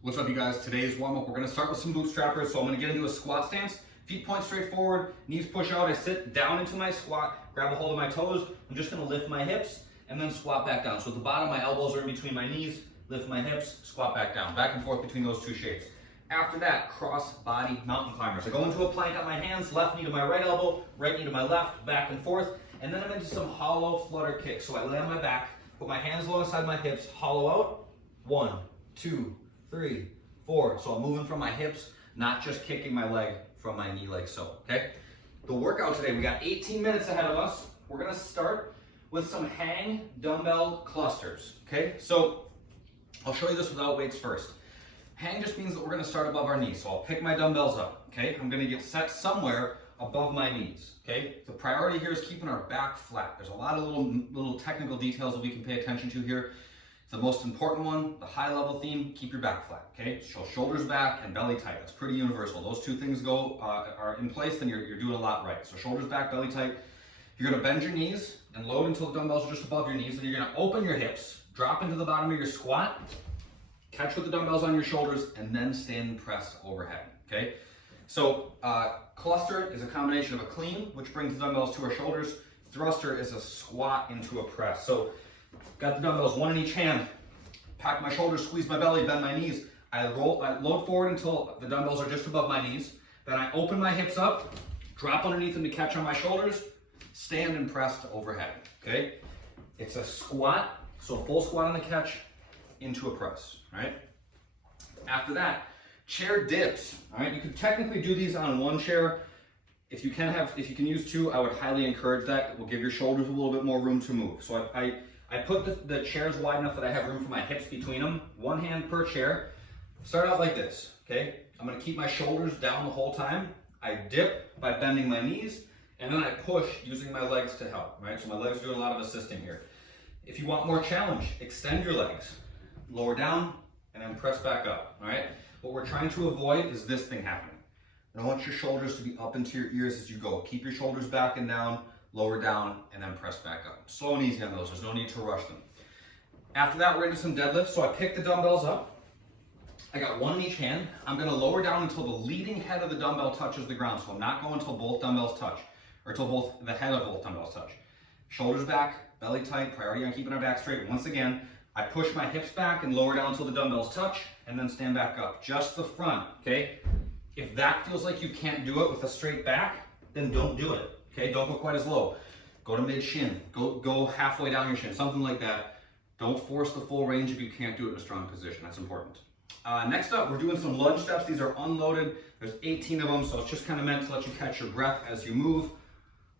What's up, you guys? Today's warm-up, we're gonna start with some bootstrappers. So I'm gonna get into a squat stance, feet point straight forward, knees push out. I sit down into my squat, grab a hold of my toes. I'm just gonna lift my hips and then squat back down. So at the bottom, my elbows are in between my knees, lift my hips, squat back down, back and forth between those two shapes. After that, cross body mountain climbers. I go into a plank on my hands, left knee to my right elbow, right knee to my left, back and forth. And then I'm into some hollow flutter kicks. So I lay on my back, put my hands alongside my hips, hollow out. 1, 2, 3, 4. So I'm moving from my hips, not just kicking my leg from my knee like so, okay? The workout today, we got 18 minutes ahead of us. We're gonna start with some hang dumbbell clusters, okay? So I'll show you this without weights first. Hang just means that we're gonna start above our knees. So I'll pick my dumbbells up, okay? I'm gonna get set somewhere above my knees, okay? The priority here is keeping our back flat. There's a lot of little technical details that we can pay attention to here. The most important one, the high level theme, keep your back flat, okay? So shoulders back and belly tight, that's pretty universal. Those two things are in place, then you're doing a lot right. So shoulders back, belly tight. You're gonna bend your knees and load until the dumbbells are just above your knees. Then you're gonna open your hips, drop into the bottom of your squat, catch with the dumbbells on your shoulders, and then stand pressed overhead, okay? So cluster is a combination of a clean, which brings the dumbbells to our shoulders. Thruster is a squat into a press. So got the dumbbells, one in each hand, pack my shoulders, squeeze my belly, bend my knees. I load forward until the dumbbells are just above my knees. Then I open my hips up, drop underneath them to catch on my shoulders, stand and press to overhead, okay? It's a squat, so a full squat on the catch into a press, right? After that, chair dips, all right? You could technically do these on one chair. If you can use two, I would highly encourage that. It will give your shoulders a little bit more room to move. So I put the chairs wide enough that I have room for my hips between them. One hand per chair. Start out like this, okay? I'm gonna keep my shoulders down the whole time. I dip by bending my knees, and then I push using my legs to help, right? So my legs are doing a lot of assisting here. If you want more challenge, extend your legs. Lower down, and then press back up, all right? What we're trying to avoid is this thing happening. I don't want your shoulders to be up into your ears as you go. Keep your shoulders back and down, lower down, and then press back up. Slow and easy on those, there's no need to rush them. After that, we're into some deadlifts. So I pick the dumbbells up. I got one in each hand. I'm gonna lower down until the leading head of the dumbbell touches the ground. So I'm not going until both dumbbells touch, or until the head of both dumbbells touch. Shoulders back, belly tight, priority on keeping our back straight. Once again, I push my hips back and lower down until the dumbbells touch, and then stand back up. Just the front, okay? If that feels like you can't do it with a straight back, then don't do it, okay? Don't go quite as low. Go to mid shin, go halfway down your shin, something like that. Don't force the full range if you can't do it in a strong position, that's important. Next up, we're doing some lunge steps. These are unloaded. There's 18 of them, so it's just kind of meant to let you catch your breath as you move.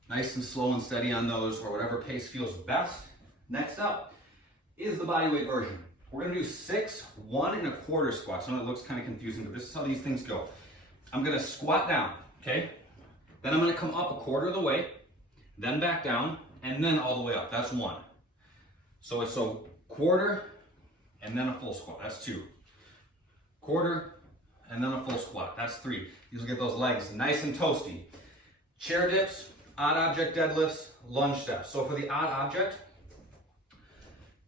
Nice and slow and steady on those, or whatever pace feels best. Next up is the bodyweight version. We're gonna do 6 1 1/4 squats. I know it looks kind of confusing, but this is how these things go. I'm gonna squat down, okay? Then I'm gonna come up 1/4 of the way, then back down, and then all the way up. That's 1. So it's a quarter, and then a full squat. That's 2. Quarter, and then a full squat. That's 3. You just get those legs nice and toasty. Chair dips, odd object deadlifts, lunge steps. So for the odd object,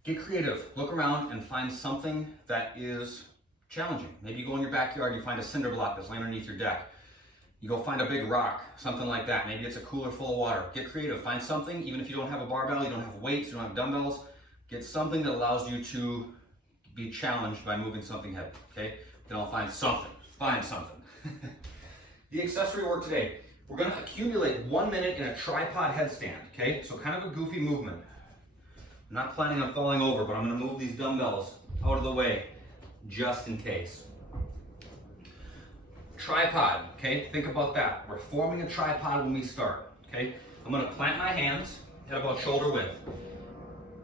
get creative. Look around and find something that is challenging. Maybe you go in your backyard, you find a cinder block that's laying underneath your deck. You go find a big rock, something like that. Maybe it's a cooler full of water. Get creative. Find something, even if you don't have a barbell, you don't have weights, you don't have dumbbells, get something that allows you to be challenged by moving something heavy, okay? Then I'll find something. Find something. The accessory work today, we're gonna accumulate 1 minute in a tripod headstand, okay? So kind of a goofy movement. I'm not planning on falling over, but I'm gonna move these dumbbells out of the way just in case. Tripod, okay? Think about that. We're forming a tripod when we start, okay? I'm gonna plant my hands at about shoulder width.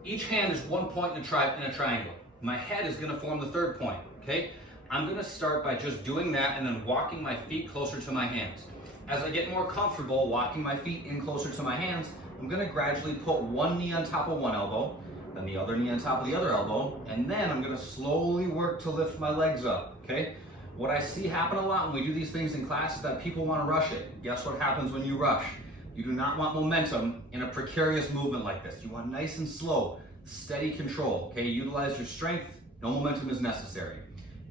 Each hand is 1 point in a triangle. My head is gonna form the 3rd point, okay? I'm gonna start by just doing that and then walking my feet closer to my hands. As I get more comfortable walking my feet in closer to my hands, I'm gonna gradually put one knee on top of one elbow, then the other knee on top of the other elbow, and then I'm gonna slowly work to lift my legs up, okay? What I see happen a lot when we do these things in class is that people wanna rush it. Guess what happens when you rush? You do not want momentum in a precarious movement like this. You want nice and slow, steady control, okay? Utilize your strength, no momentum is necessary.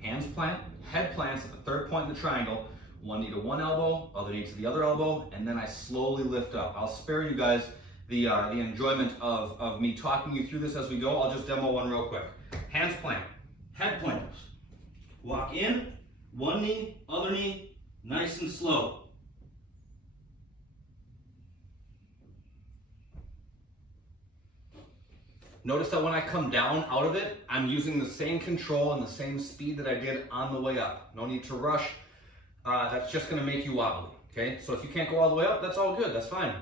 Hands plant, head plants at the third point in the triangle. One knee to one elbow, other knee to the other elbow, and then I slowly lift up. I'll spare you guys the enjoyment of me talking you through this as we go. I'll just demo one real quick. Hands plant, head plants. Walk in, one knee, other knee, nice and slow. Notice that when I come down out of it, I'm using the same control and the same speed that I did on the way up. No need to rush. That's just gonna make you wobbly, okay? So if you can't go all the way up, that's all good, that's fine.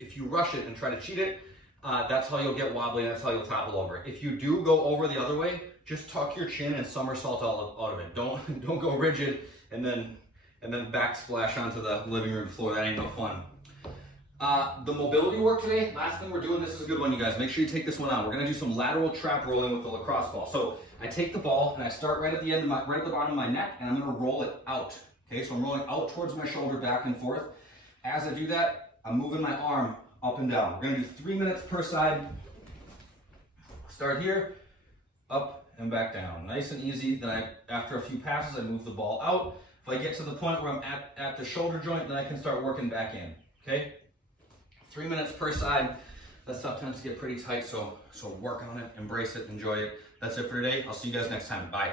If you rush it and try to cheat it, that's how you'll get wobbly and that's how you'll topple over. If you do go over the other way, just tuck your chin and somersault out of it. Don't go rigid and then backsplash onto the living room floor. That ain't no fun. The mobility work today, last thing we're doing, this is a good one, you guys. Make sure you take this one out. We're gonna do some lateral trap rolling with the lacrosse ball. So I take the ball and I start right at the end of right at the bottom of my neck, and I'm gonna roll it out. Okay, so I'm rolling out towards my shoulder, back and forth. As I do that, I'm moving my arm up and down. We're gonna do 3 minutes per side. Start here, up and back down. Nice and easy. Then after a few passes, I move the ball out. If I get to the point where I'm at the shoulder joint, then I can start working back in, okay? 3 minutes per side. That stuff tends to get pretty tight, so work on it, embrace it, enjoy it. That's it for today. I'll see you guys next time. Bye.